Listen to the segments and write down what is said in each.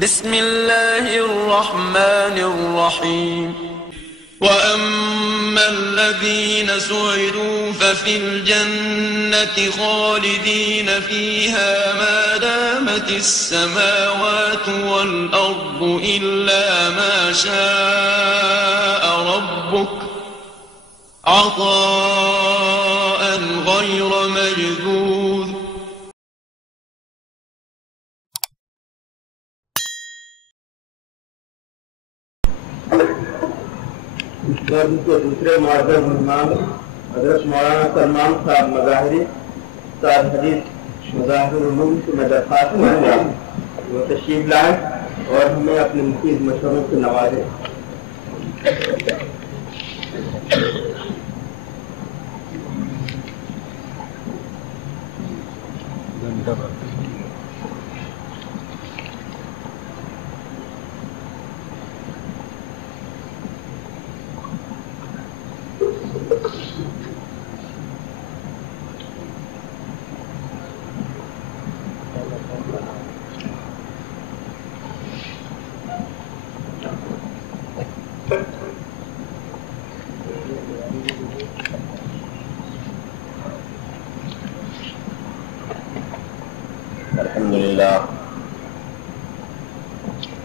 بسم الله الرحمن الرحيم. وأما الذين سعدوا ففي الجنة خالدين فيها ما دامت السماوات والأرض إلا ما شاء ربك عطاء غير مجذوذ. دوسرے معزز مہمان حضرت مولانا سلمان صاحب مظاہری صاحب حدیث مظاہر العلوم سے میں درخواست کروں گا وہ تشریف لائیں اور ہمیں اپنے مفید مشوروں سے نوازیں.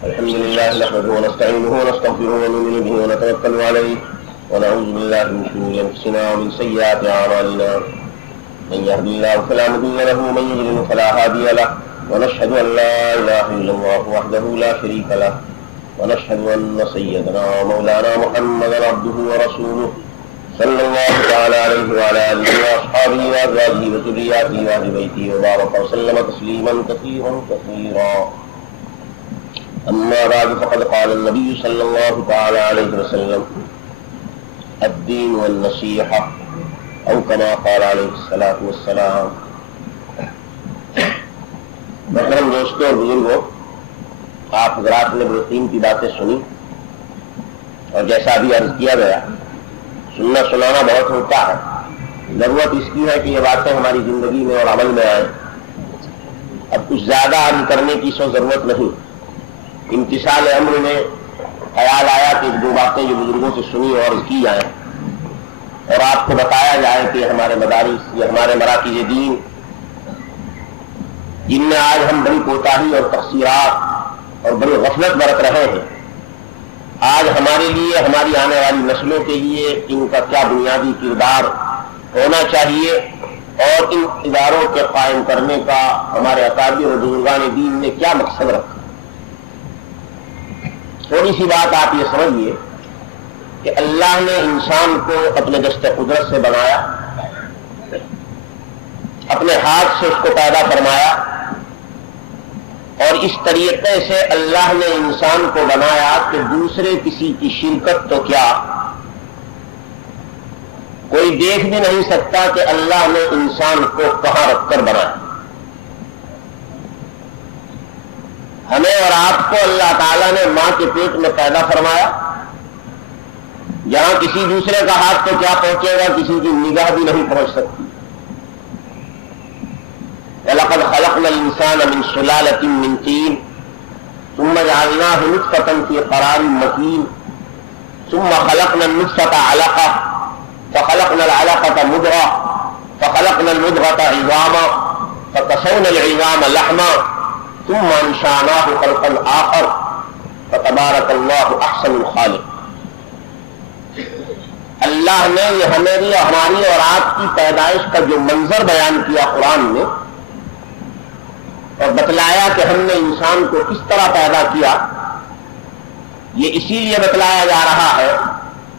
الحمد لله نحمده ونستعينه ونستغفره ونؤمن به ونتوكل عليه ونعوذ بالله من شرور انفسنا ومن سيئات اعمالنا من يهد الله فلا مضل له ومن يضلل فلا هادي له ونشهد ان لا اله الا الله وحده لا شريك له ونشهد ان سيدنا ومولانا محمدا عبده ورسوله صلى الله تعالى عليه وعلى اله واصحابه وازواجه وذرياته واهل بيته وبارك وسلم تسليما كثيرا كثيرا. اما بعد فقد قال النبي صلى الله تعالى عليه وسلم الدين والنصيحة او كما قال عليه الصلاة والسلام. محترم دوستوں اور بزرگوں، آپ حضرات نے بڑی قیمتی باتیں سنی اور جیسا ابھی عرض کیا گیا سننا سنانا بہت ہوتا ہے. ضرورت اس کی ہے کہ یہ باتیں ہماری زندگی میں اور عمل میں آئیں. اب کچھ زیادہ عرض کرنے کی سو ضرورت نہیں. امتثال امر میں خیال آیا کہ دو باتیں جو بزرگوں سے سنی اور کی جائیں اور آپ کو بتایا جائے کہ ہمارے مدارس یا ہمارے مراکز دین جن میں آج ہم بڑی کوتاہی اور تقصیرات اور بڑی غفلت برت رہے ہیں، آج ہمارے لیے ہماری آنے والی نسلوں کے لیے ان کا کیا بنیادی کردار ہونا چاہیے اور ان اداروں کے قائم کرنے کا ہمارے اکابر اور بزرگان دین نے کیا مقصد رکھا. تھوڑی سی بات آپ یہ سمجھیے کہ اللہ نے انسان کو اپنے دست قدرت سے بنایا، اپنے ہاتھ سے اس کو پیدا فرمایا اور اس طریقے سے اللہ نے انسان کو بنایا کہ دوسرے کسی کی شرکت تو کیا کوئی دیکھ بھی نہیں سکتا کہ اللہ نے انسان کو کہاں رکھ کر بنایا. ہمیں اور آپ کو اللہ تعالیٰ نے ماں کے پیٹ میں پیدا فرمایا جہاں کسی دوسرے کا ہاتھ تو کیا پہنچے گا، کسی کی نگاہ بھی نہیں پہنچ سکتی. وَلَقَدْ خَلَقْنَا الْإِنسَانَ مِنْ سُلَالَةٍ مِنْ طِينٍ ثُمَّ جَعَلْنَاهُ نُطْفَةً فِي قَرَارٍ مَكِينٍ ثُمَّ خَلَقْنَا النُّطْفَةَ عَلَقَةً فَخَلَقْنَا الْعَلَقَةَ مُضْغَةً فَخَلَقْنَا الْمُضْغَةَ عِظَامًا فَكَسَوْنَا الْعِظَامَ لَحْمًا ثم انشأناه خلقا آخر فتبارك الله احسن الخالق. اللہ نے یہ ہماری اور آپ کی پیدائش کا جو منظر بیان کیا قرآن میں اور بتلایا کہ ہم نے انسان کو کس طرح پیدا کیا، یہ اسی لیے بتلایا جا رہا ہے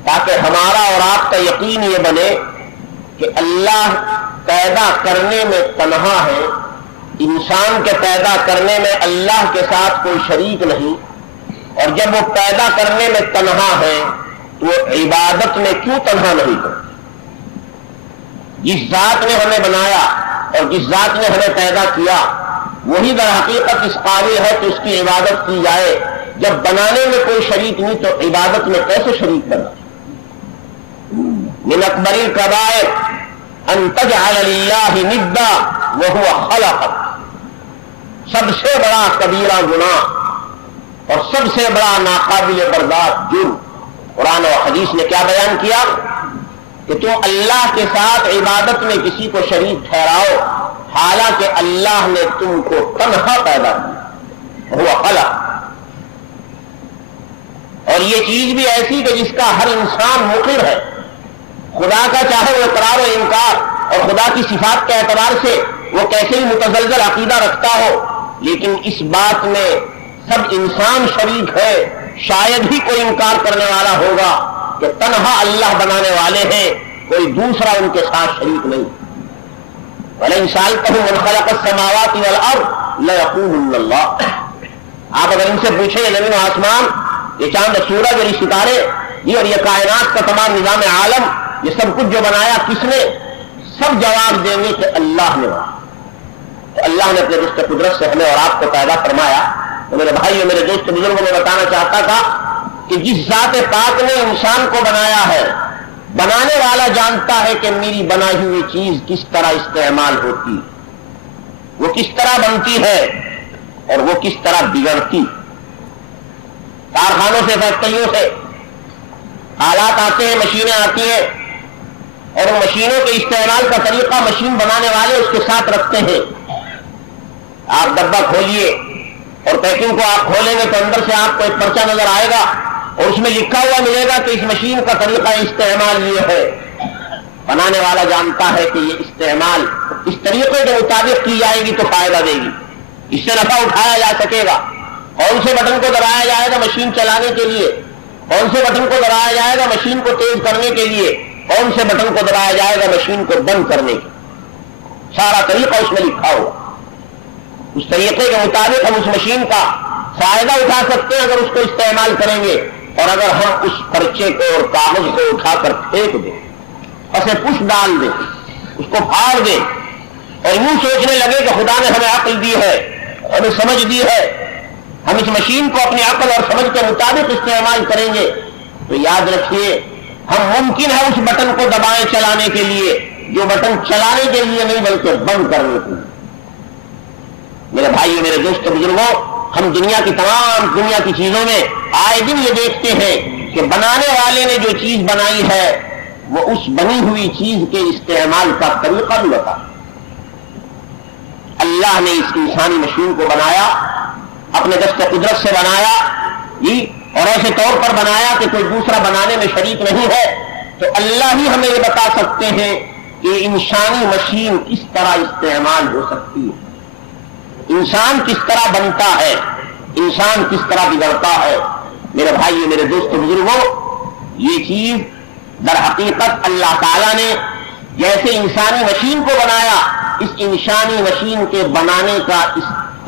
تاکہ ہمارا اور آپ کا یقین یہ بنے کہ اللہ پیدا کرنے میں تنہا ہے، انسان کے پیدا کرنے میں اللہ کے ساتھ کوئی شریک نہیں، اور جب وہ پیدا کرنے میں تنہا ہے تو وہ عبادت میں کیوں تنہا نہیں کرے. جس ذات نے ہمیں بنایا اور جس ذات نے ہمیں پیدا کیا وہی در حقیقت اس قابل ہے کہ اس کی عبادت کی جائے. جب بنانے میں کوئی شریک نہیں تو عبادت میں کیسے شریک کرنا. من اکبر الکبائر ان تجعل للہ ندا وہو خلقک، سب سے بڑا کبیرہ گناہ اور سب سے بڑا ناقابل برداشت جرم قرآن و حدیث نے کیا بیان کیا کہ تم اللہ کے ساتھ عبادت میں کسی کو شریک ٹھہراؤ حالانکہ اللہ نے تم کو تنہا پیدا کیا، وہ خلق۔ اور یہ چیز بھی ایسی کہ جس کا ہر انسان مقر ہے، خدا کا چاہے وہ اقرار و انکار اور خدا کی صفات کے اعتبار سے وہ کیسے ہی متزلزل عقیدہ رکھتا ہو، لیکن اس بات میں سب انسان شریک ہے۔ شاید ہی کوئی انکار کرنے والا ہوگا کہ تنہا اللہ بنانے والے ہیں، کوئی دوسرا ان کے ساتھ شریک نہیں۔ وَلَئِن سَأَلْتَهُم مَّنْ خَلَقَ السَّمَاوَاتِ وَالْأَرْضَ لَيَقُولُنَّ اللَّهُ۔ آپ اگر ان سے پوچھیں زمین و آسمان، یہ چاند سورج اور یہ ستارے، یہ اور یہ کائنات کا تمام نظام عالم، یہ سب کچھ جو بنایا کس نے، سب جواب دیں گے کہ اللہ نے بنایا۔ تو اللہ نے اپنے رزق قدرت سے ہمیں اور آپ کو پیدا فرمایا۔ تو میرے بھائی اور میرے دوست بزرگوں میں بتانا چاہتا تھا کہ جس ذات پاک نے انسان کو بنایا ہے، بنانے والا جانتا ہے کہ میری بنائی ہوئی چیز کس طرح استعمال ہوتی، وہ کس طرح بنتی ہے اور وہ کس طرح بگڑتی۔ کارخانوں سے، فیکٹریوں سے آلات آتے ہیں، مشینیں آتی ہیں، اور ان مشینوں کے استعمال کا طریقہ مشین بنانے والے اس کے ساتھ رکھتے ہیں۔ آپ ڈبہ کھولیے اور پیکنگ کو آپ کھولیں گے تو اندر سے آپ کو ایک پرچہ نظر آئے گا اور اس میں لکھا ہوا ملے گا کہ اس مشین کا طریقہ استعمال یہ ہے۔ بنانے والا جانتا ہے کہ یہ استعمال اس طریقے کے مطابق کی جائے گی تو فائدہ دے گی، اس سے نفع اٹھایا جا سکے گا۔ کون سے بٹن کو دبایا جائے گا مشین چلانے کے لیے، کون سے بٹن کو دبایا جائے گا مشین کو تیز کرنے کے لیے، کون سے بٹن کو دبایا جائے گا مشین کو بند کرنے کے، سارا طریقہ اس میں لکھا ہوا۔ اس طریقے کے مطابق ہم اس مشین کا فائدہ اٹھا سکتے ہیں اگر اس کو استعمال کریں گے، اور اگر ہم اس پرچے کو اور کاغذ کو اٹھا کر پھینک دیں، اسے پش ڈال دیں، اس کو پھاڑ دیں اور یوں سوچنے لگے کہ خدا نے ہمیں عقل دی ہے، ہمیں سمجھ دی ہے، ہم اس مشین کو اپنی عقل اور سمجھ کے مطابق استعمال کریں گے، تو یاد رکھیے ہم ممکن ہے اس بٹن کو دبائیں چلانے کے لیے جو بٹن چلانے کے لیے نہیں بلکہ بند کرنے کے لیے۔ میرے بھائیو، میرے دوست بزرگوں، ہم دنیا کی چیزوں میں آئے دن یہ دیکھتے ہیں کہ بنانے والے نے جو چیز بنائی ہے وہ اس بنی ہوئی چیز کے استعمال کا طریقہ بھی بتا۔ اللہ نے اس انسانی مشین کو بنایا، اپنے دست قدرت سے بنایا اور ایسے طور پر بنایا کہ کوئی دوسرا بنانے میں شریک نہیں ہے۔ تو اللہ ہی ہمیں یہ بتا سکتے ہیں کہ انسانی مشین کس طرح استعمال ہو سکتی ہے، انسان کس طرح بنتا ہے، انسان کس طرح بگڑتا ہے۔ میرے بھائی میرے دوست بزرگوں، یہ چیز در حقیقت اللہ تعالیٰ نے جیسے انسانی مشین کو بنایا، اس انسانی مشین کے بنانے کا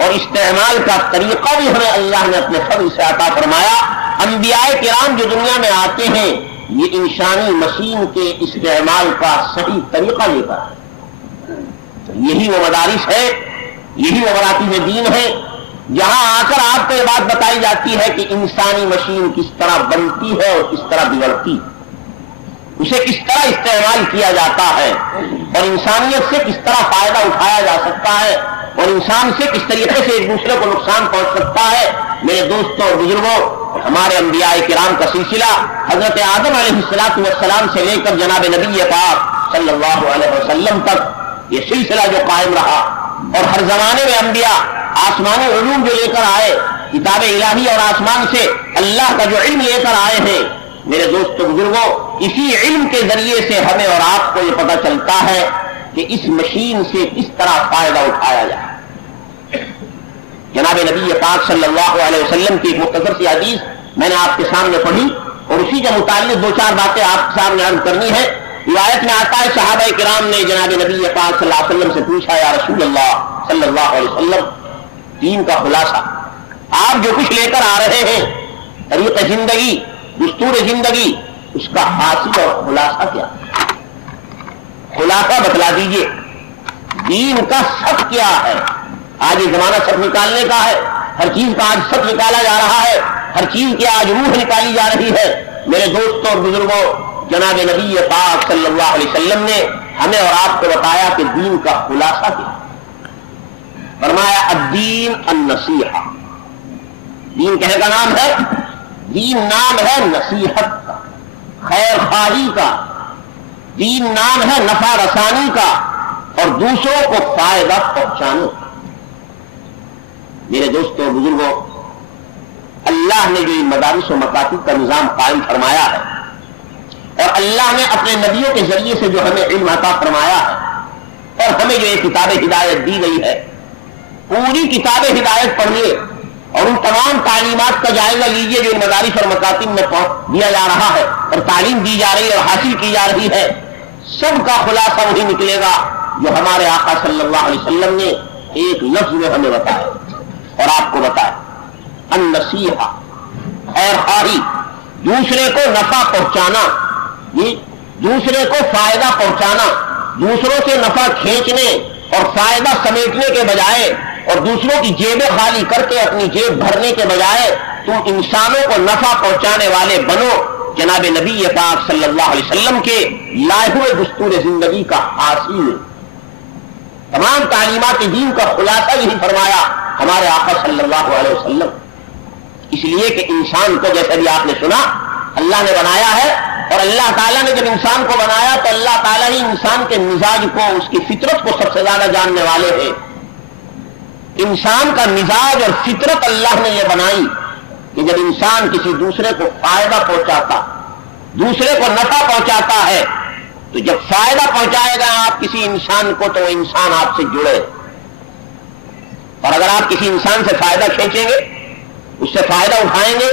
اور استعمال کا طریقہ بھی ہمیں اللہ نے اپنے فضل سے عطا فرمایا۔ انبیاء کرام جو دنیا میں آتے ہیں یہ انسانی مشین کے استعمال کا صحیح طریقہ لے کر، یہی وہ مدارس ہے، یہی وہ مراکز دین ہے جہاں آ کر آپ کو یہ بات بتائی جاتی ہے کہ انسانی مشین کس طرح بنتی ہے اور کس طرح بگڑتی، اسے کس طرح استعمال کیا جاتا ہے اور انسانیت سے کس طرح فائدہ اٹھایا جا سکتا ہے اور انسان سے کس طریقے سے ایک دوسرے کو نقصان پہنچ سکتا ہے۔ میرے دوستوں اور بزرگوں، ہمارے انبیاء کرام کا سلسلہ حضرت آدم علیہ السلام سے لے کر جناب نبی پاک صلی اللہ علیہ وسلم تک یہ سلسلہ جو قائم رہا، اور ہر زمانے میں انبیاء آسمانی علوم جو لے کر آئے، کتاب الہی اور آسمان سے اللہ کا جو علم لے کر آئے ہیں، میرے دوستوں بزرگوں، اسی علم کے ذریعے سے ہمیں اور آپ کو یہ پتہ چلتا ہے کہ اس مشین سے کس طرح فائدہ اٹھایا جائے۔ جناب نبی پاک صلی اللہ علیہ وسلم کی ایک مختصر سی حدیث میں نے آپ کے سامنے پڑھی اور اسی کے متعلق دو چار باتیں آپ کے سامنے عرض کرنی ہے۔ روایت میں آتا ہے صحابہ کرام نے جناب نبی پاک صلی اللہ علیہ وسلم سے پوچھا، یا رسول اللہ صلی اللہ علیہ وسلم، دین کا خلاصہ، آپ جو کچھ لے کر آ رہے ہیں، طریق زندگی، دستور زندگی، اس کا حاصل اور خلاصہ کیا؟ خلاصہ بتلا دیجئے، دین کا سب کیا ہے؟ آج یہ زمانہ سب نکالنے کا ہے، ہر چیز کا آج سب نکالا جا رہا ہے، ہر چیز کی آج روح نکالی جا رہی ہے۔ میرے دوستوں اور بزرگوں، جناب نبی پاک صلی اللہ علیہ وسلم نے ہمیں اور آپ کو بتایا کہ دین کا خلاصہ کیا۔ فرمایا الدین النصیحہ، دین کہنے کا نام ہے، دین نام ہے نصیحت کا، خیر خواہی کا، دین نام ہے نفع رسانی کا اور دوسروں کو فائدہ پہنچانے کا۔ میرے دوستوں بزرگوں، اللہ نے جو مدارس و مکاتب کا نظام قائم فرمایا ہے اور اللہ نے اپنے نبیوں کے ذریعے سے جو ہمیں علم عطا فرمایا ہے اور ہمیں جو یہ کتاب ہدایت دی گئی ہے، پوری کتاب ہدایت پڑھیے اور ان تمام تعلیمات کا جائزہ لیجیے جو ان مدارس اور مکاتب میں دیا جا رہا ہے اور تعلیم دی جا رہی ہے اور حاصل کی جا رہی ہے، سب کا خلاصہ وہی نکلے گا جو ہمارے آقا صلی اللہ علیہ وسلم نے ایک لفظ میں ہمیں بتایا اور آپ کو بتایا، النصیحہ، خیر خواہی، دوسرے کو نفع پہنچانا، یہ دوسرے کو فائدہ پہنچانا، دوسروں سے نفع کھینچنے اور فائدہ سمیٹنے کے بجائے اور دوسروں کی جیبیں خالی کر کے اپنی جیب بھرنے کے بجائے تم انسانوں کو نفع پہنچانے والے بنو۔ جناب نبی پاک صلی اللہ علیہ وسلم کے لائے ہوئے دستور زندگی کا حاصل ہے۔ تمام تعلیمات دین کا خلاصہ یہی فرمایا ہمارے آقا صلی اللہ علیہ وسلم، اس لیے کہ انسان کو جیسا بھی آپ نے سنا اللہ نے بنایا ہے، اور اللہ تعالیٰ نے جب انسان کو بنایا تو اللہ تعالیٰ ہی انسان کے مزاج کو، اس کی فطرت کو سب سے زیادہ جاننے والے ہیں۔ انسان کا مزاج اور فطرت اللہ نے یہ بنائی کہ جب انسان کسی دوسرے کو فائدہ پہنچاتا، دوسرے کو نفع پہنچاتا ہے، تو جب فائدہ پہنچائے گا آپ کسی انسان کو تو وہ انسان آپ سے جڑے، اور اگر آپ کسی انسان سے فائدہ کھینچیں گے، اس سے فائدہ اٹھائیں گے،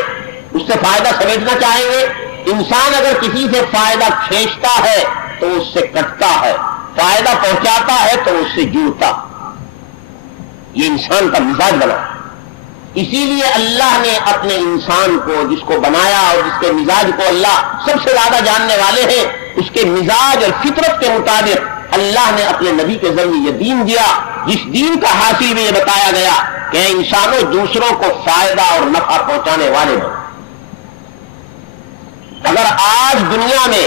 اس سے فائدہ سمیٹنا چاہیں گے، انسان اگر کسی سے فائدہ کھینچتا ہے تو اس سے کٹتا ہے، فائدہ پہنچاتا ہے تو اس سے جڑتا، یہ انسان کا مزاج بنا۔ اسی لیے اللہ نے اپنے انسان کو، جس کو بنایا اور جس کے مزاج کو اللہ سب سے زیادہ جاننے والے ہیں، اس کے مزاج اور فطرت کے مطابق اللہ نے اپنے نبی کے ذریعے یہ دین دیا، جس دین کا حاصل میں یہ بتایا گیا کہ انسانوں دوسروں کو فائدہ اور نفع پہنچانے والے بنو۔ اگر آج دنیا میں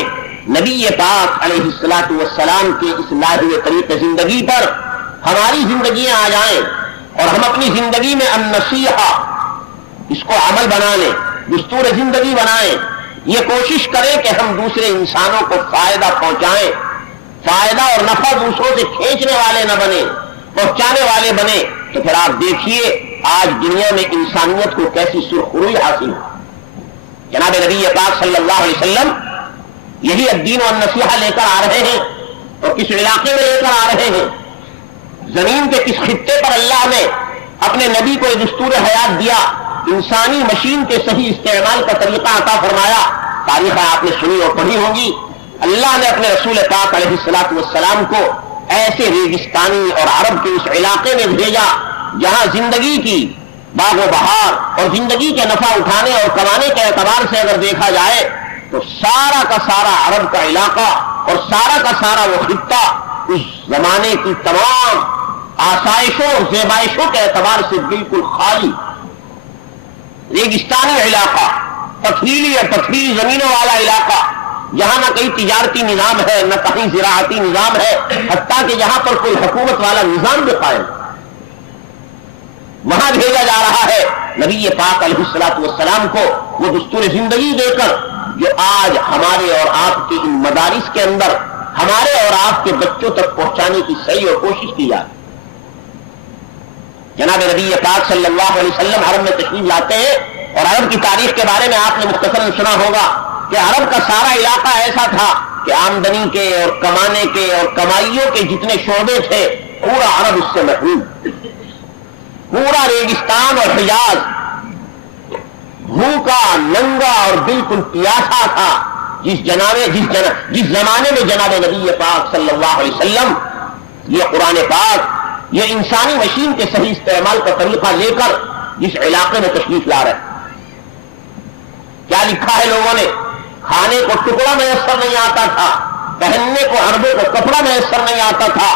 نبی پاک علیہ الصلوۃ والسلام کے اس لائے ہوئے طریقے زندگی پر ہماری زندگیاں آ جائیں اور ہم اپنی زندگی میں النصیحہ اس کو عمل بنا لیں، دستور زندگی بنائیں، یہ کوشش کریں کہ ہم دوسرے انسانوں کو فائدہ پہنچائیں، فائدہ اور نفع دوسروں سے کھینچنے والے نہ بنے، پہنچانے والے بنے، تو پھر آپ دیکھیے آج دنیا میں انسانیت کو کیسی سرخروئی حاصل ہو۔ جناب نبی پاک صلی اللہ علیہ وسلم یہی الدین والنصیحہ لے کر آ رہے ہیں، اور کس علاقے میں لے کر آ رہے ہیں، زمین کے کس خطے پر اللہ نے اپنے نبی کو دستور حیات دیا، انسانی مشین کے صحیح استعمال کا طریقہ عطا فرمایا۔ تاریخ آپ نے سنی اور پڑھی ہوگی، اللہ نے اپنے رسول پاک علیہ الصلوۃ والسلام کو ایسے ریگستانی اور عرب کے اس علاقے میں بھیجا جہاں زندگی کی باغ و بہار اور زندگی کے نفع اٹھانے اور کمانے کے اعتبار سے اگر دیکھا جائے تو سارا کا سارا عرب کا علاقہ اور سارا کا سارا وہ خطہ اس زمانے کی تمام آسائشوں اور زیبائشوں کے اعتبار سے بالکل خالی، ریگستانی علاقہ، پتھریلی اور پتھریلی زمینوں والا علاقہ، جہاں نہ کہیں تجارتی نظام ہے، نہ کہیں زراعتی نظام ہے، حتیٰ کہ جہاں پر کوئی حکومت والا نظام بھی قائم، وہاں بھیجا جا رہا ہے نبی پاک علیہ الصلوۃ والسلام کو وہ دستور زندگی دے کر جو آج ہمارے اور آپ کے ان مدارس کے اندر ہمارے اور آپ کے بچوں تک پہنچانے کی صحیح اور کوشش کی جائے۔ جناب نبی پاک صلی اللہ علیہ وسلم عرب میں تشریف لاتے ہیں، اور عرب کی تاریخ کے بارے میں آپ نے مختصراً سنا ہوگا کہ عرب کا سارا علاقہ ایسا تھا کہ آمدنی کے اور کمانے کے اور کمائیوں کے جتنے شعبے تھے پورا عرب اس سے محروم، پورا ریگستان اور حجاز بھوکا ننگا اور بالکل پیاسا تھا۔ جس زمانے میں جناب نبی پاک صلی اللہ علیہ وسلم یہ قرآن پاک، یہ انسانی مشین کے صحیح استعمال کا طریقہ لے کر جس علاقے میں تشریف لا رہے، کیا لکھا ہے لوگوں نے؟ کھانے کو ٹکڑا میسر نہیں آتا تھا، پہننے کو اربوں کو کپڑا میسر نہیں آتا تھا،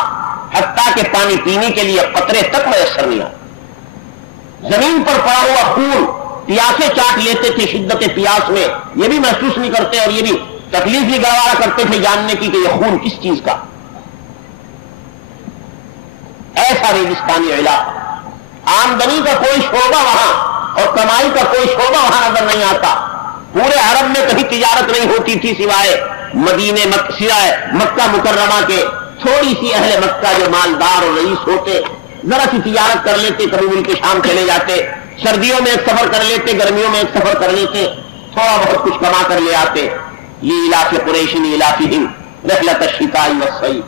حتیٰ کہ پانی پینے کے لیے قطرے تک میسر نہیں آتا۔ زمین پر پڑا ہوا خون پیاسے چاٹ لیتے تھے شدت پیاس میں، یہ بھی محسوس نہیں کرتے اور یہ بھی تکلیف بھی گوارا کرتے تھے جاننے کی کہ یہ خون کس چیز کا۔ ایسا ریگستانی علاقہ، آمدنی کا کوئی شعبہ وہاں اور کمائی کا کوئی شعبہ وہاں نظر نہیں آتا. پورے عرب میں کہیں تجارت نہیں ہوتی تھی سوائے سوائے مکہ مکرمہ کے. تھوڑی سی اہل مکہ جو مالدار اور رئیس ہوتے ذرا سی تجارت کر لیتے, کبھی ملک شام چلے جاتے, سردیوں میں ایک سفر کر لیتے, گرمیوں میں ایک سفر کر لیتے, تھوڑا بہت کچھ کما کر لے آتے. لیلاف قریش لیلافہم رحلۃ الشتاء والصیف.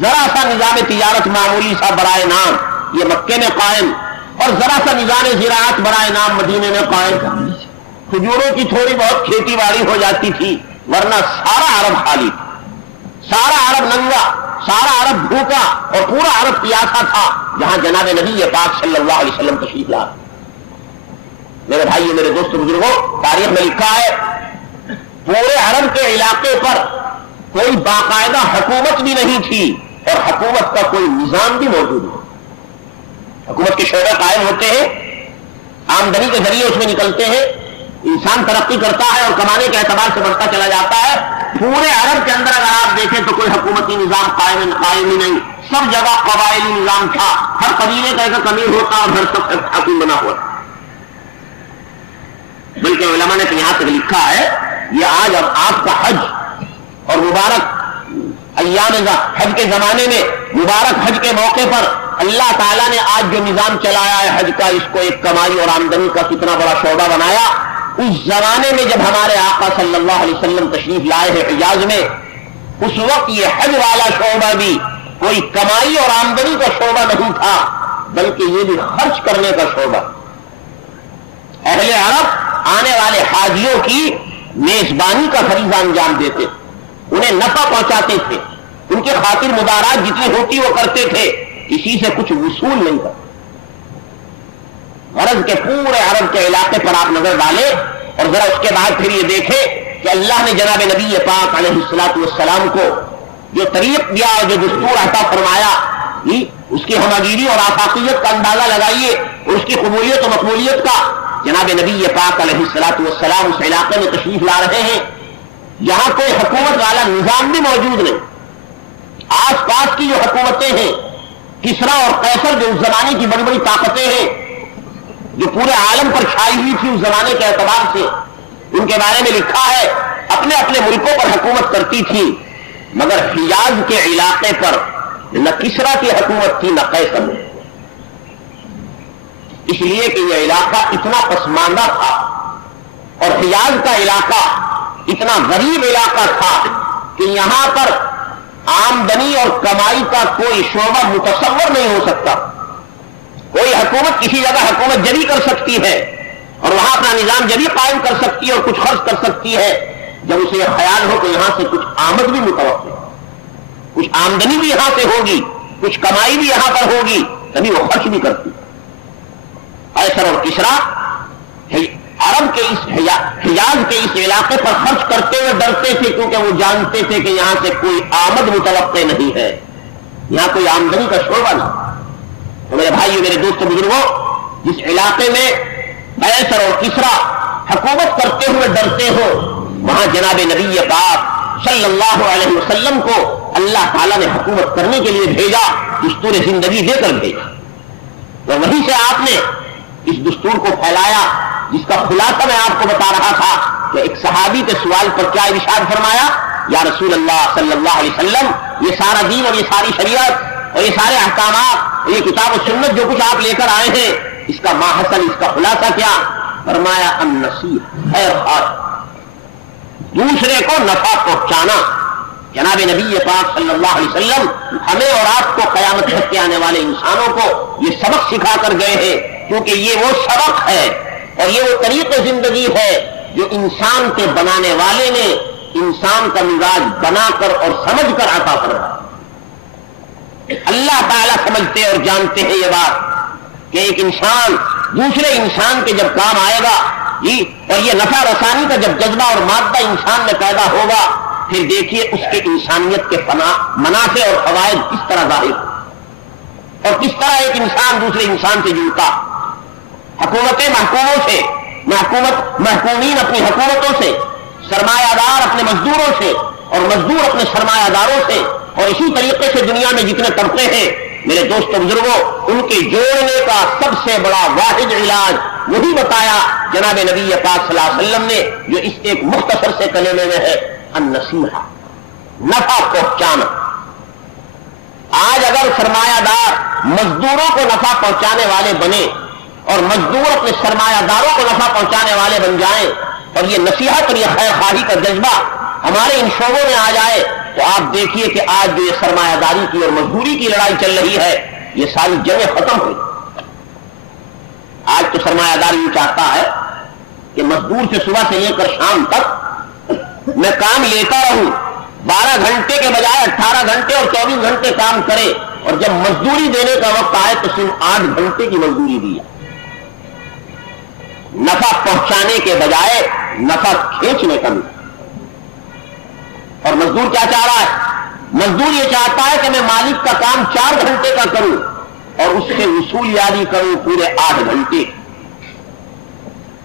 ذرا سا نظام تجارت معمولی سا برائے نام یہ مکے میں قائم, اور ذرا سا نظام زراعت برائے نام مدینے میں قائم. کھجوروں کی تھوڑی بہت کھیتی باڑی ہو جاتی تھی, ورنہ سارا عرب خالی, سارا عرب ننگا, سارا عرب بھوکا, اور پورا عرب پیاسا تھا جہاں جناب نبی پاک صلی اللہ علیہ وسلم تشریف لا. میرے بھائیو, میرے دوست بزرگوں, تاریخ میں لکھا ہے پورے عرب کے علاقے پر کوئی باقاعدہ حکومت بھی نہیں تھی اور حکومت کا کوئی نظام بھی موجود نہیں. حکومت کے شعبے قائم ہوتے ہیں, آمدنی کے ذریعے اس میں نکلتے ہیں, انسان ترقی کرتا ہے اور کمانے کے اعتبار سے بڑھتا چلا جاتا ہے. پورے عرب کے اندر اگر آپ دیکھیں تو کوئی حکومتی نظام قائم ہی نہیں. سب جگہ قبائلی نظام تھا, ہر قبیلے کا ایک امیر ہوتا اور ہر سب حاکم بنا ہوا. بلکہ علماء نے تو یہاں تک لکھا ہے یہ آج اب آپ کا حج اور مبارک ایام حج کے زمانے میں مبارک حج کے موقع پر اللہ تعالیٰ نے آج جو نظام چلایا ہے حج کا, اس کو ایک کمائی اور آمدنی کا کتنا بڑا شعبہ بنایا. اس زمانے میں جب ہمارے آقا صلی اللہ علیہ وسلم تشریف لائے ہیں حجاز میں, اس وقت یہ حج والا شعبہ بھی کوئی کمائی اور آمدنی کا شعبہ نہیں تھا, بلکہ یہ بھی خرچ کرنے کا شعبہ. اہل عرب آنے والے حاجیوں کی میزبانی کا فریضہ انجام دیتے, انہیں نفع پہنچاتے تھے, ان کے خاطر مدارات جتنی ہوتی وہ کرتے تھے, کسی سے کچھ وصول نہیں کرتے. غرض کے پورے عرب کے علاقے پر آپ نظر ڈالیں اور ذرا اس کے بعد پھر یہ دیکھیں کہ اللہ نے جناب نبی پاک علیہ الصلوۃ والسلام کو جو طریق دیا اور جو دستور عطا فرمایا, اس کی ہمگیری اور آفاقیت کا اندازہ لگائیے, اور اس کی قبولیت و مقبولیت کا. جناب نبی پاک علیہ الصلوۃ والسلام اس علاقے میں تشریف لا رہے ہیں جہاں کوئی حکومت والا نظام بھی موجود نہیں. آس پاس کی جو حکومتیں ہیں, کسرا اور قیصر جو اس زمانے کی بڑی بڑی طاقتیں ہیں جو پورے عالم پر چھائی ہوئی تھی اس زمانے کے اعتبار سے, ان کے بارے میں لکھا ہے اپنے اپنے ملکوں پر حکومت کرتی تھی, مگر حجاز کے علاقے پر نہ کسرا کی حکومت تھی نہ قیصر. اس لیے کہ یہ علاقہ اتنا پسماندہ تھا اور حجاز کا علاقہ اتنا غریب علاقہ تھا کہ یہاں پر آمدنی اور کمائی کا کوئی شعبہ متصور نہیں ہو سکتا. کوئی حکومت کسی جگہ حکومت جری کر سکتی ہے اور وہاں اپنا نظام جری قائم کر سکتی ہے اور کچھ خرچ کر سکتی ہے جب اسے یہ خیال ہو کہ یہاں سے کچھ آمد بھی متوقع ہے, کچھ آمدنی بھی یہاں سے ہوگی, کچھ کمائی بھی یہاں پر ہوگی, تبھی وہ خرچ بھی کرتی. قیصر اور کسرا عرب کے اس حجاز کے اس علاقے پر خرچ کرتے ہوئے ڈرتے تھے, کیونکہ وہ جانتے تھے کہ یہاں سے کوئی آمد متوقع نہیں ہے, یہاں کوئی آمدنی کا شعبہ نہیں. تو میرے بھائیو, میرے دوست بزرگوں, جس علاقے میں قیصر اور کسرا حکومت کرتے ہوئے ڈرتے ہو, وہاں جناب نبی پاک صلی اللہ علیہ وسلم کو اللہ تعالیٰ نے حکومت کرنے کے لیے بھیجا, دستور زندگی دے کر بھیجا. اور وہیں سے آپ نے اس دستور کو پھیلایا, جس کا خلاصہ میں آپ کو بتا رہا تھا کہ ایک صحابی کے سوال پر کیا ارشاد فرمایا, یا رسول اللہ صلی اللہ علیہ وسلم, یہ سارا دین اور یہ ساری شریعت اور یہ سارے احکامات, یہ کتاب و سنت جو کچھ آپ لے کر آئے ہیں, اس کا ماحصل, اس کا خلاصہ کیا؟ فرمایا النصیحہ, خیر خواہ, دوسرے کو نفع پہنچانا. جناب نبی پاک صلی اللہ علیہ وسلم ہمیں اور آپ کو قیامت تک کے آنے والے انسانوں کو یہ سبق سکھا کر گئے ہیں, کیونکہ یہ وہ سبق ہے اور یہ وہ طریق زندگی ہے جو انسان کے بنانے والے نے انسان کا مزاج بنا کر اور سمجھ کر عطا فرمایا. اللہ تعالیٰ سمجھتے اور جانتے ہیں یہ بات کہ ایک انسان دوسرے انسان کے جب کام آئے گا, اور یہ نفع رسانی کا جب جذبہ اور مادہ انسان میں پیدا ہوگا, پھر دیکھیے اس کے انسانیت کے منافع اور فوائد کس طرح ظاہر ہو اور کس طرح ایک انسان دوسرے انسان سے جڑتا. حکومتیں محکوموں سے, محکومین اپنی حکومتوں سے, سرمایہ دار اپنے مزدوروں سے اور مزدور اپنے سرمایہ داروں سے, اور اسی طریقے سے دنیا میں جتنے طبقے ہیں میرے دوستوں بزرگوں، ان کے جوڑنے کا سب سے بڑا واحد علاج وہی بتایا جناب نبی پاک صلی اللہ علیہ وسلم نے، جو اس ایک مختصر سے کلمے میں ہے، النصیحہ، نفع پہنچانا۔ آج اگر سرمایہ دار مزدوروں کو نفع پہنچانے والے بنے اور مزدور اپنے سرمایہ داروں کو نفع پہنچانے والے بن جائیں، اور یہ نصیحت اور یہ خیر خواہی کا جذبہ ہمارے ان شعبوں میں آ جائے، تو آپ دیکھیے کہ آج جو یہ سرمایہ داری کی اور مزدوری کی لڑائی چل رہی ہے، یہ ساری جنگیں ختم ہوئی۔ آج تو سرمایہ دار یہ چاہتا ہے کہ مزدور سے صبح سے لے کر شام تک میں کام لیتا رہوں، 12 گھنٹے کے بجائے 18 گھنٹے اور 24 گھنٹے کام کرے، اور جب مزدوری دینے کا وقت آئے تو صرف 8 گھنٹے کی مزدوری دی۔ نفع پہنچانے کے بجائے نفع کھینچنے کا ملا۔ اور مزدور کیا چاہ رہا ہے؟ مزدور یہ چاہتا ہے کہ میں مالک کا کام 4 گھنٹے کا کروں اور اس سے وصول یابی کروں پورے 8 گھنٹے۔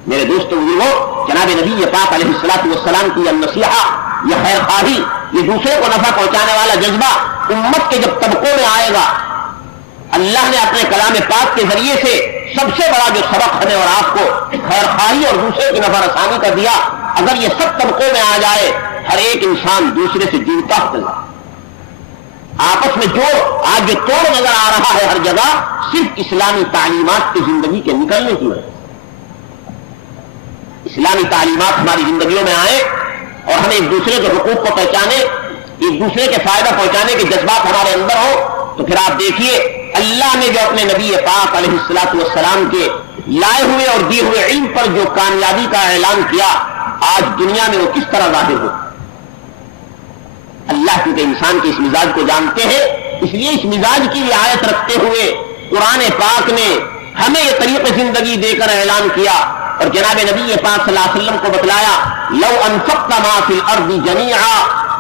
میرے دوستوں بزرگوں، جناب نبی پاک علیہ الصلوۃ والسلام کی یہ نصیحہ، یہ خیر خواہی، یہ دوسرے کو نفع پہنچانے والا جذبہ امت کے جب طبقوں میں آئے گا، اللہ نے اپنے کلام پاک کے ذریعے سے سب سے بڑا جو سبق ہمیں اور آپ کو خیر خواہی اور دوسرے کی نفع رسانی کا دیا، اگر یہ سب طبقوں میں آ جائے، ہر ایک انسان دوسرے سے جڑتا ہوگا، آپس میں جوڑ۔ آج جو توڑ نظر آ رہا ہے ہر جگہ، صرف اسلامی تعلیمات کی زندگی کے نکلنے کی وجہ سے۔ اسلامی تعلیمات ہماری زندگیوں میں آئے اور ہم ایک دوسرے کے حقوق کو پہچانے، ایک دوسرے کے فائدہ پہنچانے کے جذبات ہمارے اندر ہو، تو پھر آپ دیکھیے اللہ نے جو اپنے نبی پاک علیہ الصلوۃ والسلام کے لائے ہوئے اور دیے ہوئے علم پر جو کامیابی کا اعلان کیا، آج دنیا میں وہ کس طرح ظاہر ہو۔ اللہ کیونکہ انسان کے اس مزاج کو جانتے ہیں، اس لیے اس مزاج کی رعایت رکھتے ہوئے قرآن پاک نے ہمیں یہ طریق زندگی دے کر اعلان کیا، اور جناب نبی پاک صلی اللہ علیہ وسلم کو بتلایا، لو انفقت ما فی الارض جميعا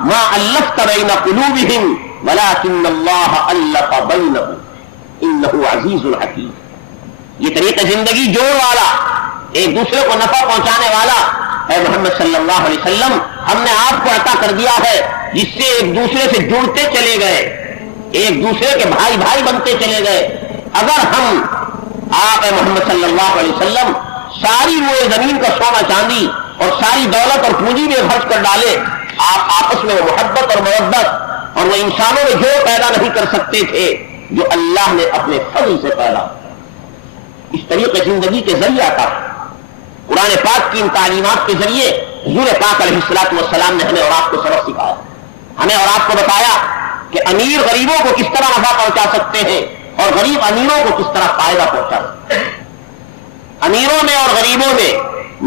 ما الفت بین قلوبهم ولكن اللہ الف بینهم انہ عزیز حکیم۔ یہ طریق زندگی جوڑ والا، ایک دوسرے کو نفع پہنچانے والا اے محمد صلی اللہ علیہ وسلم ہم نے آپ کو عطا کر دیا ہے، جس سے ایک دوسرے سے جڑتے چلے گئے، ایک دوسرے کے بھائی بھائی بنتے چلے گئے۔ اگر ہم آپ اے محمد صلی اللہ علیہ وسلم ساری روئے زمین کا سونا چاندی اور ساری دولت اور پونجی میں خرچ کر ڈالے، آپ آپس میں وہ محبت اور محبت اور وہ انسانوں میں جو پیدا نہیں کر سکتے تھے جو اللہ نے اپنے فضل سے پیدا۔ اس طریقے زندگی کے ذریعے آتا قرآن پاک کی ان تعلیمات کے ذریعے حضور پاک علیہ الصلوۃ والسلام نے ہمیں اور آپ کو سبق سکھایا، ہمیں اور آپ کو بتایا کہ امیر غریبوں کو کس طرح نفع پہنچا سکتے ہیں اور غریب امیروں کو کس طرح فائدہ پہنچا سکتے ہیں۔ امیروں میں اور غریبوں میں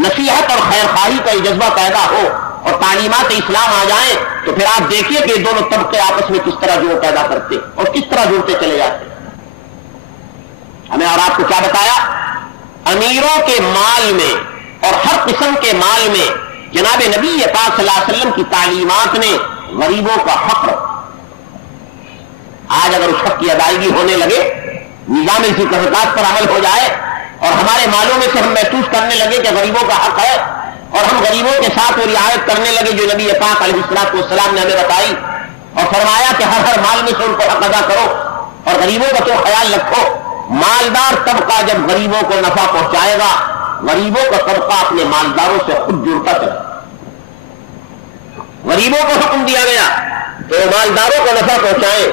نصیحت اور خیر خواہی کا یہ جذبہ پیدا ہو اور تعلیمات اسلام آ جائیں، تو پھر آپ دیکھیے کہ دونوں طبقے آپس میں کس طرح جوڑ پیدا کرتے اور کس طرح جڑتے چلے جاتے۔ ہمیں اور آپ کو کیا بتایا؟ امیروں کے مال میں اور ہر قسم کے مال میں جناب نبی پاک صلی اللہ علیہ وسلم کی تعلیمات نے غریبوں کا حق رکھا۔ آج اگر اس حق کی ادائیگی ہونے لگے، نظام ذکر پر عمل ہو جائے اور ہمارے مالوں میں سے ہم محسوس کرنے لگے کہ غریبوں کا حق ہے، اور ہم غریبوں کے ساتھ وہ رعایت کرنے لگے جو نبی پاک علیہ الصلوۃ والسلام نے ہمیں بتائی، اور فرمایا کہ ہر مال میں سے ان کو حق ادا کرو اور غریبوں کا تو خیال رکھو۔ مالدار طبقہ جب غریبوں کو نفع پہنچائے گا، غریبوں کا طبقہ اپنے مالداروں سے خود جڑتا چلا۔ غریبوں کو حکم دیا گیا کہ مالداروں کو نفع پہنچائیں،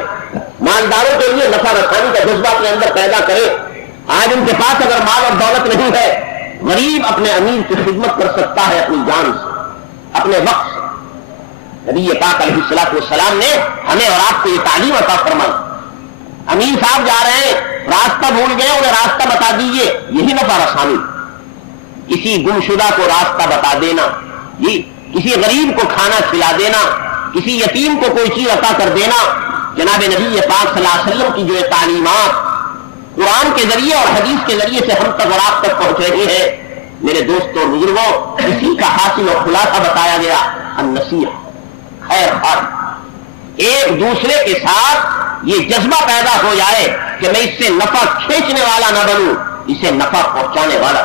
مالداروں کے لیے نفع رسانی کا جذبہ اپنے اندر پیدا کرے۔ آج ان کے پاس اگر مال اور دولت نہیں ہے، غریب اپنے امیر کی خدمت کر سکتا ہے اپنی جان سے، اپنے وقت سے۔ نبی پاک علیہ الصلوۃ والسلام نے ہمیں اور آپ کو یہ تعلیم عطا فرمائی۔ امیر صاحب جا رہے ہیں، راستہ بھول گئے، انہیں راستہ بتا دیجیے، یہی نفع رسانی۔ کسی گمشدہ کو راستہ بتا دینا، کسی غریب کو کھانا کھلا دینا، کسی یتیم کو کوئی چیز عطا کر دینا، جناب نبی پاک صلی اللہ علیہ وسلم کی جو تعلیمات قرآن کے ذریعے اور حدیث کے ذریعے سے ہم تک اور آپ تک پہنچ رہی ہے۔ میرے دوستوں اور بزرگوں، اسی کا حاصل اور خلاصہ بتایا گیا، النصیحہ، خیر خواہی۔ ایک دوسرے کے ساتھ یہ جذبہ پیدا ہو جائے کہ میں اس سے نفع کھینچنے والا نہ بنوں، اسے نفع پہنچانے والا۔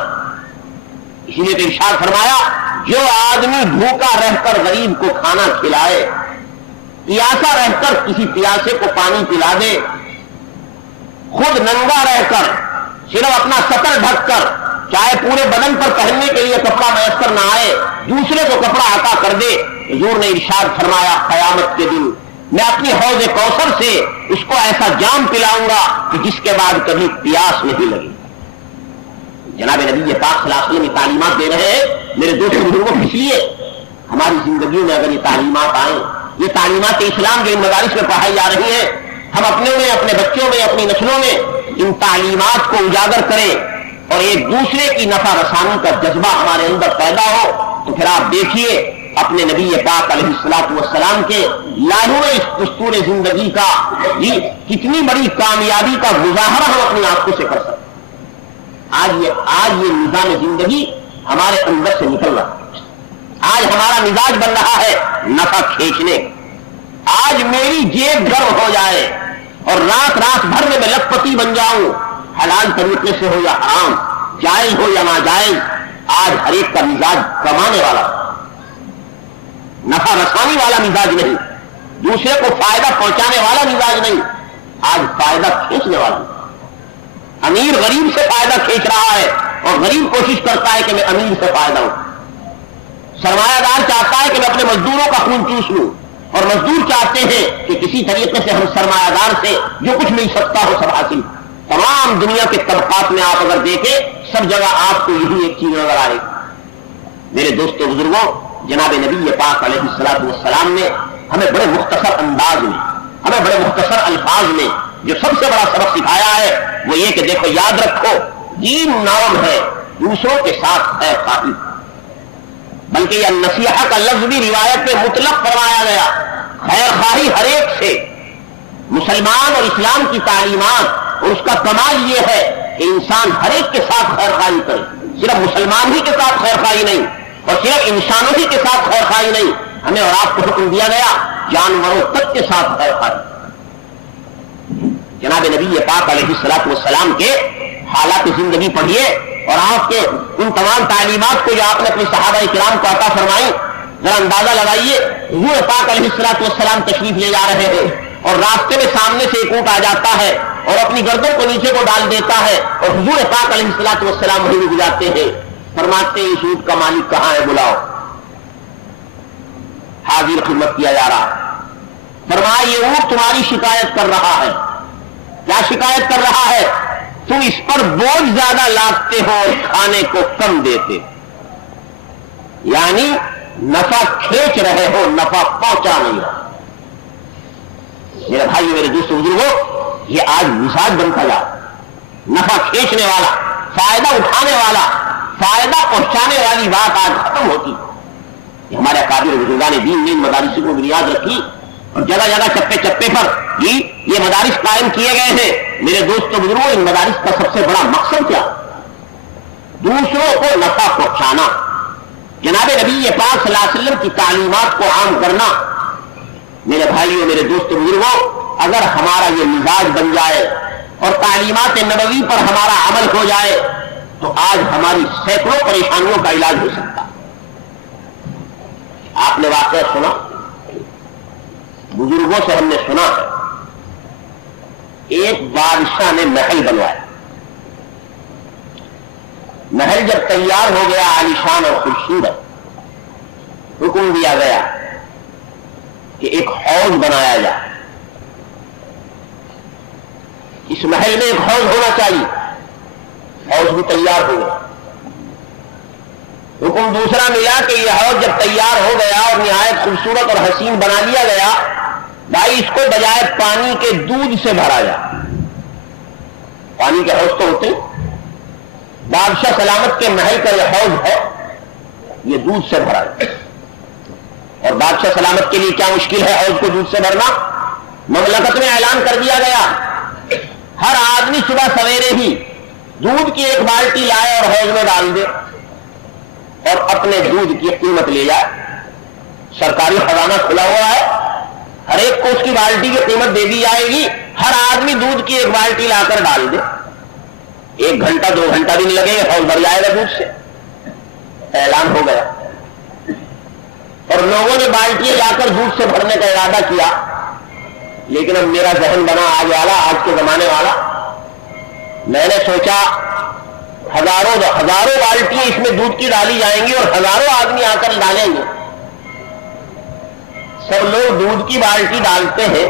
اسی لیے تو ارشاد فرمایا، جو آدمی بھوکا رہ کر غریب کو کھانا کھلائے، پیاسا رہ کر کسی پیاسے کو پانی پلا دے، خود ننگا رہ کر صرف اپنا سطر ڈھک کر، چاہے پورے بدن پر پہننے کے لیے کپڑا میسر نہ آئے، دوسرے کو کپڑا عطا کر دے، حضور نے ارشاد فرمایا قیامت کے دن میں اپنی حوض کوثر سے اس کو ایسا جام پلاؤں گا کہ جس کے بعد کبھی پیاس نہیں لگی۔ جناب نبی پاک صلی اللہ علیہ وسلم تعلیمات دے رہے ہیں میرے دوست بزرگوں، اس لیے ہماری زندگیوں میں اگر یہ تعلیمات آئیں، یہ تعلیمات اسلام جو ان مدارس میں پڑھائی جا رہی ہیں، ہم اپنے میں، اپنے بچوں میں، اپنی نسلوں میں ان تعلیمات کو اجاگر کریں اور ایک دوسرے کی نفع رسانی کا جذبہ ہمارے اندر پیدا ہو، تو پھر آپ دیکھیے اپنے نبی پاک علیہ الصلوۃ والسلام کے لائے ہوئے اس دستور زندگی کا کتنی بڑی کامیابی کا مظاہرہ ہم اپنی آنکھوں سے کر سکتے ہیں۔ آج یہ نظام زندگی ہمارے اندر سے نکل رہا ہے، آج ہمارا مزاج بن رہا ہے نفع کھینچنے۔ آج میری جیب گرم ہو جائے اور رات رات بھر میں لکھ پتی بن جاؤں، حلال طریقے سے ہو یا حرام، جائز ہو یا ناجائز، آج ہر ایک کا مزاج کمانے والا، نفع رسانی والا مزاج نہیں، دوسرے کو فائدہ پہنچانے والا مزاج نہیں، آج فائدہ کھینچنے والا۔ امیر غریب سے فائدہ کھینچ رہا ہے اور غریب کوشش کرتا ہے کہ میں امیر سے فائدہ ہوں۔ سرمایہ دار چاہتا ہے کہ میں اپنے مزدوروں کا خون چوس لوں، اور مزدور چاہتے ہیں کہ کسی طریقے سے ہم سرمایہ دار سے جو کچھ مل سکتا ہو سب حاصل۔ تمام دنیا کے طبقات میں آپ اگر دیکھیں، سب جگہ آپ کو یہی ایک چیز نظر آئے گی۔ میرے دوستوں بزرگوں، جناب نبی پاک علیہ الصلوۃ والسلام نے ہمیں بڑے مختصر انداز میں، ہمیں بڑے مختصر الفاظ میں جو سب سے بڑا سبق سکھایا ہے وہ یہ کہ دیکھو، یاد رکھو، دین نام ہے دوسروں کے ساتھ خیر خواہی، بلکہ یہ نصیحہ کا لفظ بھی روایت میں مطلق فرمایا گیا۔ خیر خواہی ہر ایک سے، مسلمان اور اسلام کی تعلیمات اور اس کا کمال یہ ہے کہ انسان ہر ایک کے ساتھ خیر خواہی کرے، صرف مسلمان ہی کے ساتھ خیر خواہی نہیں اور صرف انسانوں ہی کے ساتھ خیر خواہی نہیں، ہمیں اور آپ کو حکم دیا گیا جانوروں تک کے ساتھ خیر خواہی۔ جناب نبی پاک علیہ الصلوۃ والسلام کے حالات زندگی پڑھیے اور آپ کے ان تمام تعلیمات کو جو آپ نے اپنے صحابہ کرام کو عطا فرمائی، ذرا اندازہ لگائیے۔ حضور پاک علیہ الصلوۃ والسلام تشریف لے جا رہے ہیں اور راستے میں سامنے سے ایک اونٹ آ جاتا ہے اور اپنی گردن کو نیچے کو ڈال دیتا ہے اور حضور پاک علیہ الصلوۃ والسلام وہیں رک جاتے ہیں، فرماتے ہیں اس اونٹ کا مالک کہاں ہے، بلاؤ۔ حاضر خدمت کیا جا رہا، فرمایا یہ اونٹ تمہاری شکایت کر رہا ہے۔ کیا شکایت کر رہا ہے؟ تم اس پر بوجھ زیادہ لادتے ہو اور کھانے کو کم دیتے، یعنی نفع کھینچ رہے ہو، نفع پہنچا نہیں رہا۔ میرے بھائی، میرے دوست بزرگوں، یہ آج مزاج بنتا جا، نفع کھینچنے والا، فائدہ اٹھانے والا، فائدہ پہنچانے والی بات آج ختم ہوتی۔ یہ ہمارے اکابر بزرگان دین نے ان مدارس کو بنیاد رکھی اور جگہ جگہ چپے چپے پر یہ مدارس قائم کیے گئے ہیں۔ میرے دوستوں بزرگوں، ان مدارس کا سب سے بڑا مقصد کیا؟ دوسروں کو نفع پہنچانا، جناب نبی پاک صلی اللہ علیہ وسلم کی تعلیمات کو عام کرنا۔ میرے بھائیوں، میرے دوست بزرگوں، اگر ہمارا یہ مزاج بن جائے اور تعلیمات نبوی پر ہمارا عمل ہو جائے تو آج ہماری سینکڑوں پریشانیوں کا علاج ہو سکتا۔ آپ نے واقعہ سنا، بزرگوں سے ہم نے سنا، ایک بادشاہ نے محل بنوایا۔ محل جب تیار ہو گیا عالیشان اور خوبصورت، حکم دیا گیا کہ ایک حوض بنایا جائے۔ اس محل میں ایک حوض ہونا چاہیے، حوض بھی تیار ہو گیا۔ حکم دوسرا ملا کہ یہ حوض جب تیار ہو گیا اور نہایت خوبصورت اور حسین بنا لیا گیا، بھائی اس کو بجائے پانی کے دودھ سے بھرا جائے۔ پانی کے حوض تو ہوتے، بادشاہ سلامت کے محل کا یہ حوض ہے، یہ دودھ سے بھرا جائے۔ اور بادشاہ سلامت کے لیے کیا مشکل ہے حوض کو دودھ سے بھرنا؟ مملکت میں اعلان کر دیا گیا ہر آدمی صبح سویرے ہی دودھ کی ایک بالٹی لائے اور حوض میں ڈال دے اور اپنے دودھ کی قیمت لے جائے۔ سرکاری خزانہ کھلا ہوا ہے، ہر ایک کو اس کی بالٹی کی قیمت دے دی جائے گی، ہر آدمی دودھ کی ایک بالٹی لا کر ڈال دے، 1 گھنٹہ 2 گھنٹہ بھی نہیں لگے گا، حوض بھر جائے گا دودھ سے۔ اعلان ہو گیا اور لوگوں نے بالٹیاں جا کر دودھ سے بھرنے کا ارادہ کیا، لیکن اب میرا ذہن بنا آج والا، آج کے زمانے والا، میں نے سوچا ہزاروں بالٹیاں اس میں دودھ کی ڈالی جائیں گی اور ہزاروں آدمی آ کر ڈالیں گے. سب لوگ دودھ کی بالٹی ڈالتے ہیں،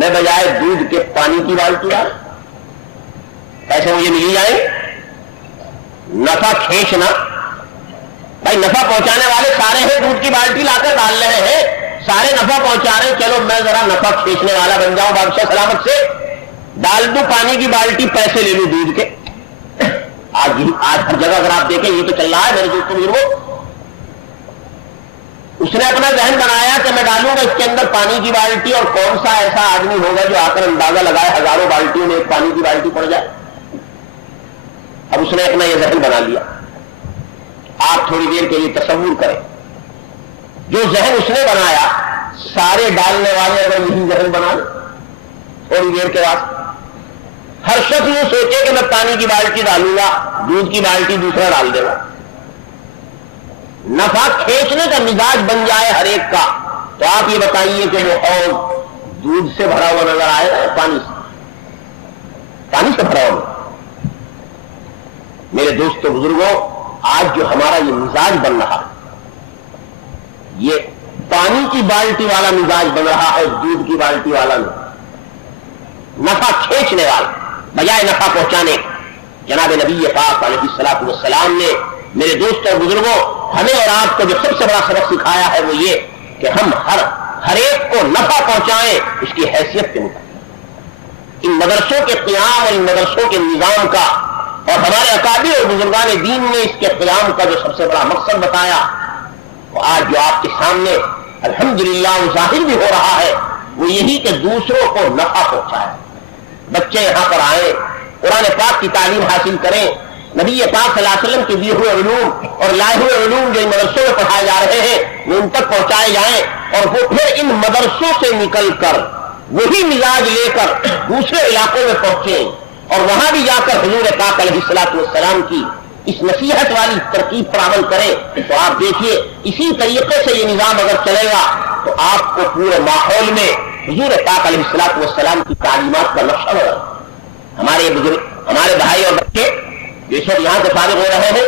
میں بجائے دودھ کے پانی کی بالٹی ڈال. پیسے مجھے مل جائیں. نفع کھینچنا، بھائی نفع پہنچانے والے سارے ہیں، دودھ کی بالٹی لا کر ڈال رہے ہیں، سارے نفع پہنچا رہے ہیں، چلو میں ذرا نفع کھینچنے والا بن جاؤں، بادشاہ سلامت سے ڈال دوں پانی کی بالٹی، پیسے لے لوں دودھ کے. آج ہر جگہ اگر آپ دیکھیں یہ تو چل رہا ہے میرے دوستوں بزرگوں. اس نے اپنا ذہن بنایا کہ میں ڈالوں گا اس کے اندر پانی کی بالٹی، اور کون سا ایسا آدمی ہوگا جو آ کر اندازہ لگائے ہزاروں بالٹیوں میں ایک پانی کی بالٹی پڑ جائے. اب اس نے اپنا یہ ذہن بنا لیا. آپ تھوڑی دیر کے لیے تصور کریں، جو ذہن اس نے بنایا سارے ڈالنے والے اگر یہی ذہن بنا لیں تھوڑی دیر کے بعد، ہر شخص یہ سوچے کہ میں پانی کی بالٹی ڈالوں گا، دودھ کی بالٹی دوسرا ڈال دے گا. نفع کھینچنے کا مزاج بن جائے ہر ایک کا، تو آپ یہ بتائیے کہ وہ اور دودھ سے بھرا ہوا نظر آئے گا، پانی سے بھرا ہوا. میرے دوستوں بزرگوں، آج جو ہمارا یہ مزاج بن رہا، یہ پانی کی بالٹی والا مزاج بن رہا ہے، دودھ کی بالٹی والا نہیں. نفع کھینچنے والا بجائے نفع پہنچانے. جناب نبی پاک علیہ الصلوۃ والسلام نے میرے دوستوں اور بزرگوں ہمیں اور آپ کو جو سب سے بڑا سبق سکھایا ہے وہ یہ کہ ہم ہر ایک کو نفع پہنچائیں اس کی حیثیت کے مطابق. ان مدرسوں کے قیام اور ان مدرسوں کے نظام کا اور ہمارے اکابر اور بزرگان دین نے اس کے قیام کا جو سب سے بڑا مقصد بتایا، وہ آج جو آپ کے سامنے الحمدللہ ظاہر بھی ہو رہا ہے، وہ یہی کہ دوسروں کو نفع پہنچائے. بچے یہاں پر آئیں، قرآن پاک کی تعلیم حاصل کریں، نبی پاک صلی اللہ علیہ وسلم کے دیے ہوئے علوم اور لائے ہوئے علوم جو ان مدرسوں میں پڑھائے جا رہے ہیں وہ ان تک پہنچائے جائیں، اور وہ پھر ان مدرسوں سے نکل کر وہی مزاج لے کر دوسرے علاقوں میں پہنچیں اور وہاں بھی جا کر حضور پاک علیہ الصلوۃ والسلام کی اس نصیحت والی ترکیب پر عمل کریں. تو آپ دیکھیے اسی طریقے سے یہ نظام اگر چلے گا تو آپ کو پورے ماحول میں حضور پاک علیہ الصلوۃ والسلام کی تعلیمات کا نقشہ ہوگا. ہمارے بزرگ، ہمارے بھائی اور بچے جو اس وقت یہاں سے فارغ ہو رہے ہیں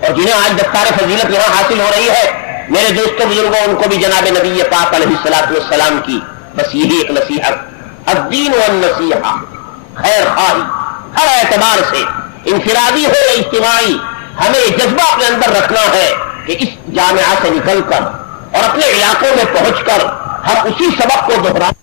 اور جنہیں آج دفتار فضیلت یہاں حاصل ہو رہی ہے، میرے دوستوں بزرگوں ان کو بھی جناب نبی پاک علیہ الصلوۃ والسلام کی بس یہی ایک نصیحت، الدین والنصیحہ، خیر خواہی ہر اعتبار سے انفرادی ہو یا اجتماعی، ہمیں یہ جذبہ اپنے اندر رکھنا ہے کہ اس جامعہ سے نکل کر اور اپنے علاقوں میں پہنچ کر ہم اسی سبق کو دہرائیں.